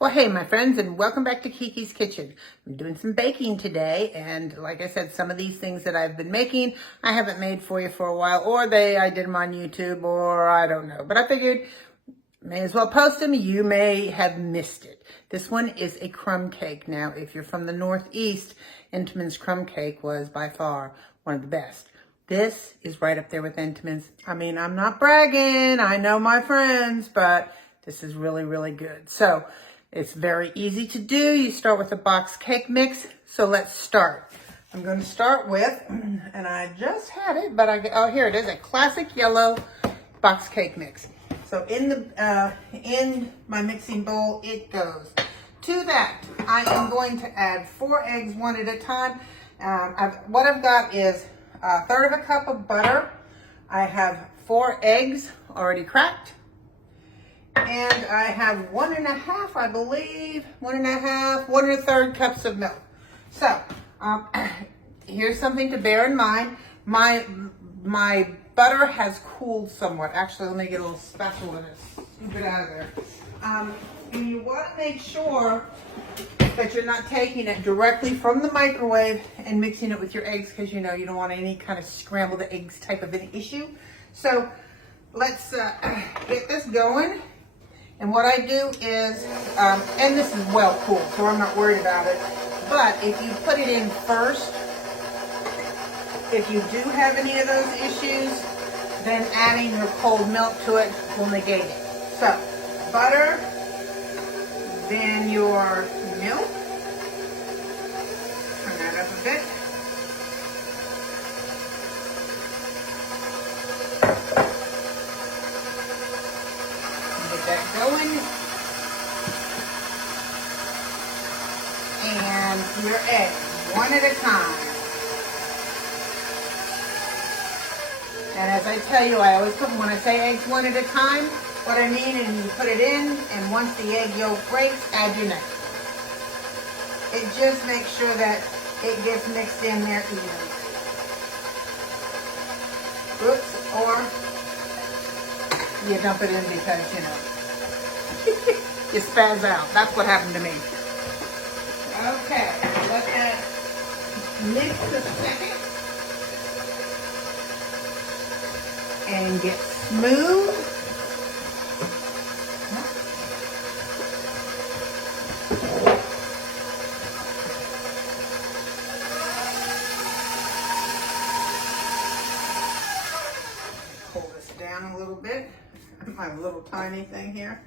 Well, hey, my friends, and welcome back to Kiki's Kitchen. I'm doing some baking today, and like I said, some of these things that I've been making, I haven't made for you for a while, or I did them on YouTube, or I don't know. But I figured, may as well post them. You may have missed it. This one is a crumb cake. Now, if you're from the Northeast, Entenmann's crumb cake was by far one of the best. This is right up there with Entenmann's. I mean, I'm not bragging. I know my friends, but this is really, really good. So, it's very easy to do. You start with a box cake mix. So let's start. I'm going to start with, and I just had it, but oh, here it is, a classic yellow box cake mix. So in my mixing bowl, it goes. To that, I am going to add 4 eggs, one at a time. What I've got is a third of a cup of butter. I have 4 eggs already cracked. And I have 1.5, I believe, 1.5, 1 1/3 cups of milk. So, here's something to bear in mind. My butter has cooled somewhat. Actually, let me get a little spatula to scoop it out of there. And you want to make sure that you're not taking it directly from the microwave and mixing it with your eggs, because you know you don't want any kind of scrambled eggs type of an issue. So, let's get this going. And what I do is, and this is well cooled, so I'm not worried about it. But if you put it in first, if you do have any of those issues, then adding your cold milk to it will negate it. So, butter, then your milk. Turn that up a bit. That going, and your eggs, one at a time. And as I tell you, I always put, when I say eggs one at a time, what I mean is you put it in, and once the egg yolk breaks, add your next one. It just makes sure that it gets mixed in there evenly. Oops, or you dump it in because, you know, you spaz out. That's what happened to me. Okay, let that mix a second and get smooth. Pull this down a little bit. My little tiny thing here.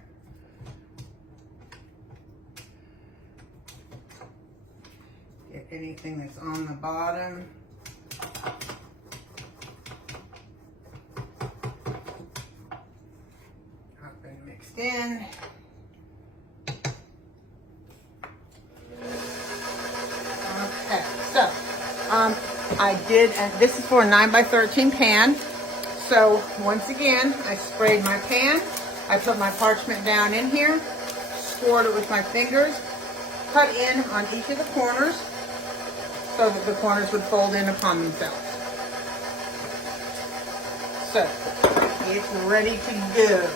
Get anything that's on the bottom. Up and mixed in. Okay, so I did, and this is for a 9x13 pan. So once again, I sprayed my pan. I put my parchment down in here, scored it with my fingers, cut in on each of the corners so that the corners would fold in upon themselves. So it's ready to go.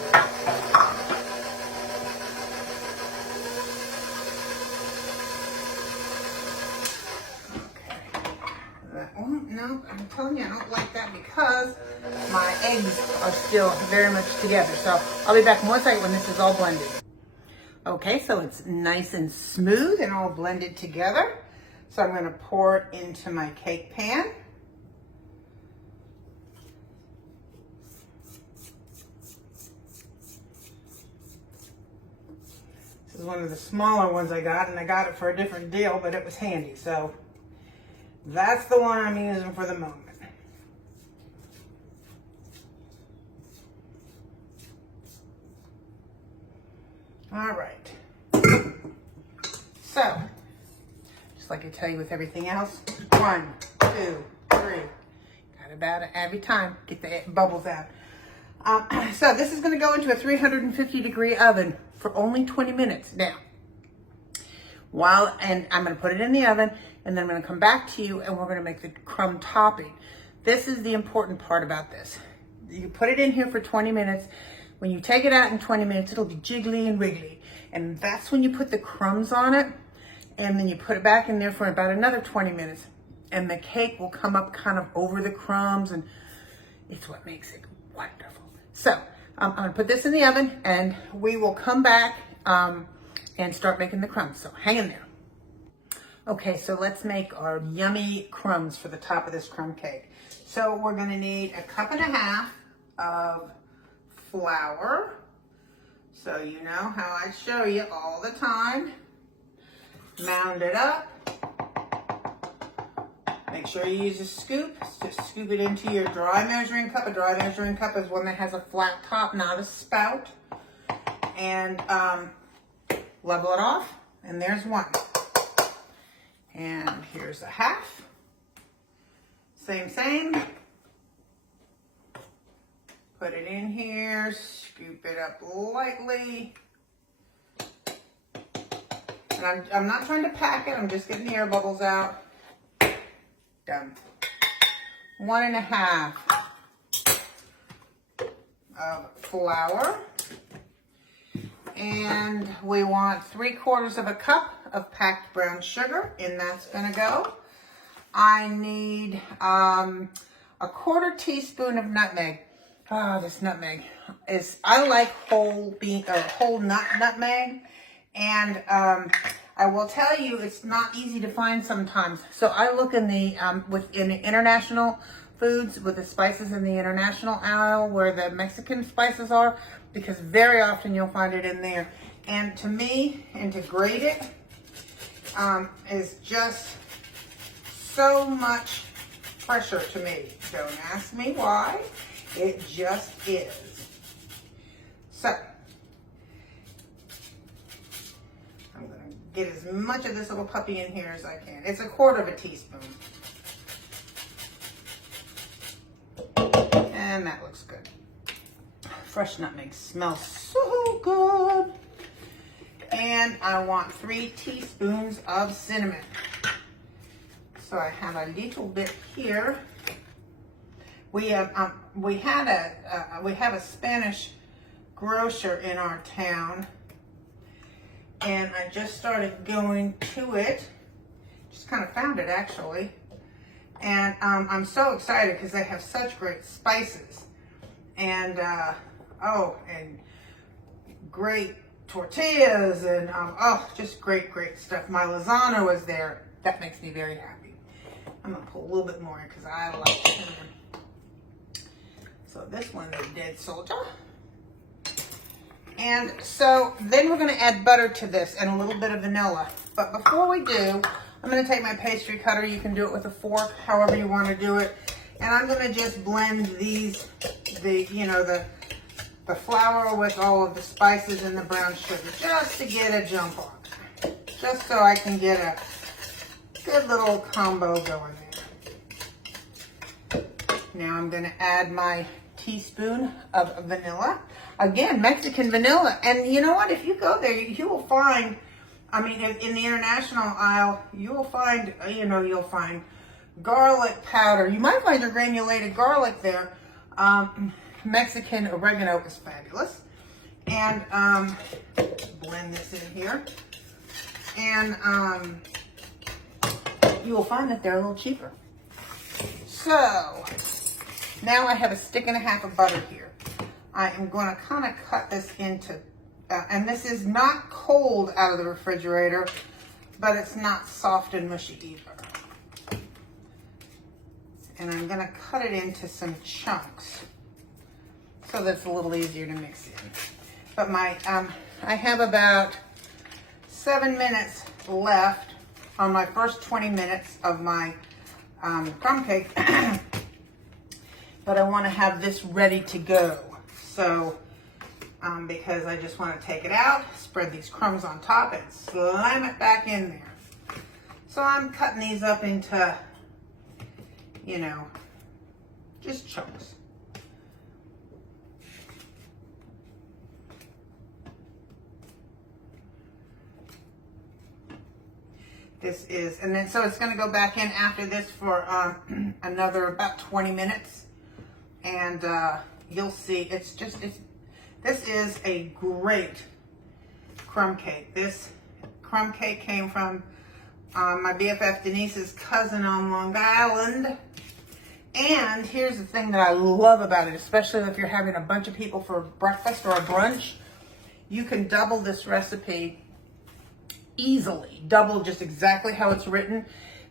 No, I'm telling you, I don't like that because my eggs are still very much together. So I'll be back in 1 second when this is all blended. Okay, so it's nice and smooth and all blended together. So I'm going to pour it into my cake pan. This is one of the smaller ones I got, and I got it for a different deal, but it was handy. So that's the one I'm using for the moment. All right. So, just like I tell you with everything else, 1, 2, 3. Got about it every time. Get the bubbles out. So this is going to go into a 350-degree oven for only 20 minutes. Now, and I'm going to put it in the oven, and then I'm going to come back to you, and we're going to make the crumb topping. This is the important part about this. You put it in here for 20 minutes. When you take it out in 20 minutes, it'll be jiggly and wiggly. And that's when you put the crumbs on it, and then you put it back in there for about another 20 minutes. And the cake will come up kind of over the crumbs, and it's what makes it wonderful. So I'm gonna put this in the oven, and we will come back and start making the crumbs. So hang in there. Okay, so let's make our yummy crumbs for the top of this crumb cake. So we're gonna need 1.5 cups of flour. So you know how I show you all the time. Mound it up. Make sure you use a scoop. Just scoop it into your dry measuring cup. A dry measuring cup is one that has a flat top, not a spout. And level it off, and there's one. And here's a half. Same. Put it in here, scoop it up lightly. And I'm not trying to pack it, I'm just getting the air bubbles out. Done. 1.5 of flour. And we want 3/4 cup of packed brown sugar, and that's gonna go. I need 1/4 teaspoon of nutmeg. Oh, this nutmeg is, I like whole nutmeg, and I will tell you it's not easy to find sometimes. So I look in the within the international foods with the spices in the international aisle where the Mexican spices are, because very often you'll find it in there. And to me, and to grate it is just so much pressure to me. Don't ask me why. It just is. So, I'm going to get as much of this little puppy in here as I can. It's 1/4 teaspoon. And that looks good. Fresh nutmeg smells so good. And I want 3 teaspoons of cinnamon. So I have a little bit here. We have a Spanish grocer in our town, and I just started going to it. Just kind of found it actually, and I'm so excited because they have such great spices, and and great tortillas, and just great stuff. My lasagna was there. That makes me very happy. I'm gonna put a little bit more in because I like cinnamon. So this one is dead soldier. And so then we're gonna add butter to this and a little bit of vanilla. But before we do, I'm gonna take my pastry cutter. You can do it with a fork, however you wanna do it. And I'm gonna just blend the flour with all of the spices and the brown sugar, just to get a jump on it. Just so I can get a good little combo going there. Now I'm gonna add my teaspoon of vanilla. Again, Mexican vanilla. And you know what? If you go there, you will find, I mean, in the international aisle, you will find, you'll find garlic powder. You might find a granulated garlic there. Mexican oregano is fabulous. And blend this in here. And you will find that they're a little cheaper. So now I have 1.5 sticks of butter here. I am going to kind of cut this into, and this is not cold out of the refrigerator, but it's not soft and mushy either. And I'm going to cut it into some chunks so that's a little easier to mix in. But I have about 7 minutes left on my first 20 minutes of my crumb cake. But I want to have this ready to go. So, because I just want to take it out, spread these crumbs on top, and slam it back in there. So I'm cutting these up into, just chunks. This is, and then so it's going to go back in after this for another about 20 minutes. And you'll see, this is a great crumb cake. This crumb cake came from my BFF Denise's cousin on Long Island. And here's the thing that I love about it, especially if you're having a bunch of people for breakfast or a brunch. You can double this recipe easily. Double just exactly how it's written.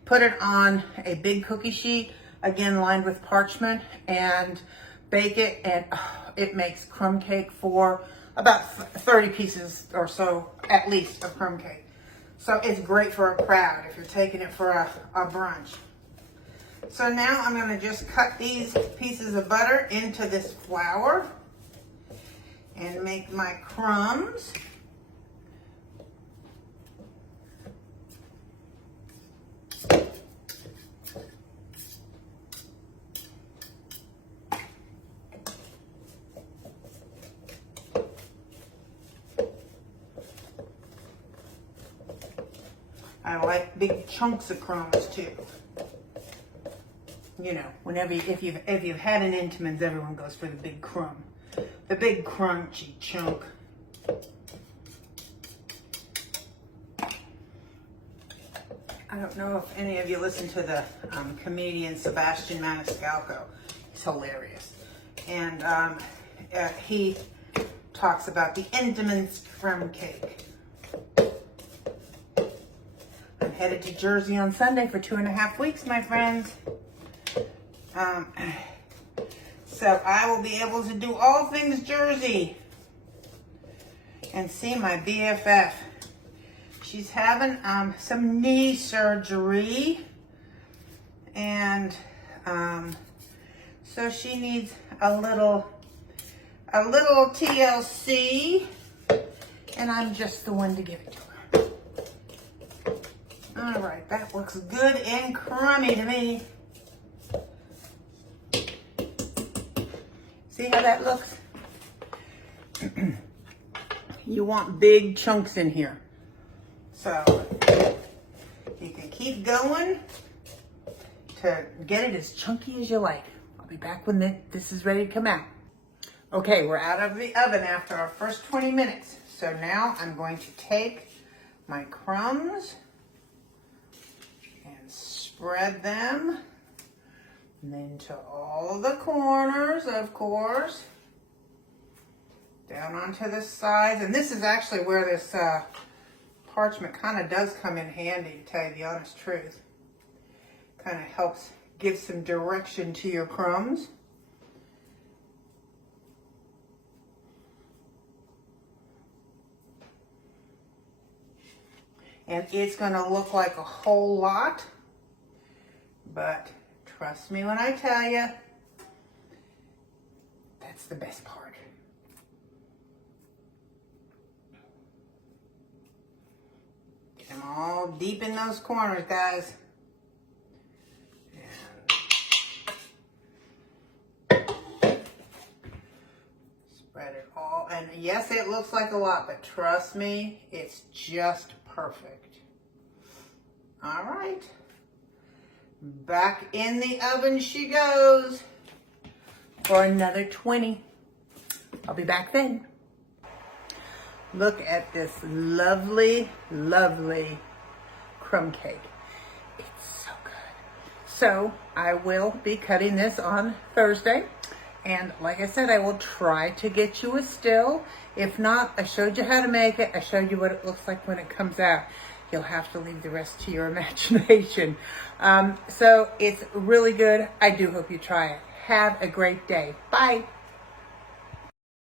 Put it on a big cookie sheet, again lined with parchment, and bake it, and it makes crumb cake for about 30 pieces or so, at least, of crumb cake. So it's great for a crowd if you're taking it for a brunch. So now I'm going to just cut these pieces of butter into this flour and make my crumbs. I like big chunks of crumbs too. You know, if you've had an Entenmann's, everyone goes for the big crumb, the big crunchy chunk. I don't know if any of you listen to the comedian Sebastian Maniscalco. He's hilarious, and he talks about the Entenmann's crumb cake. I'm headed to Jersey on Sunday for 2.5 weeks, my friends. So I will be able to do all things Jersey and see my BFF. She's having some knee surgery, and so she needs a little TLC, and I'm just the one to give it to her. All right, that looks good and crummy to me. See how that looks? You want big chunks in here. So you can keep going to get it as chunky as you like. I'll be back when this is ready to come out. Okay, we're out of the oven after our first 20 minutes. So now I'm going to take my crumbs and spread them into all the corners, of course, down onto the sides. And this is actually where this parchment kind of does come in handy, to tell you the honest truth. Kind of helps give some direction to your crumbs. And it's going to look like a whole lot, but trust me when I tell you, that's the best part. Get them all deep in those corners, guys. And spread it all. And yes, it looks like a lot, but trust me, it's just perfect. All right. Back in the oven she goes for another 20. I'll be back then. Look at this lovely, lovely crumb cake. It's so good. So I will be cutting this on Thursday. And like I said, I will try to get you a still. If not, I showed you how to make it. I showed you what it looks like when it comes out. You'll have to leave the rest to your imagination. So it's really good. I do hope you try it. Have a great day. Bye.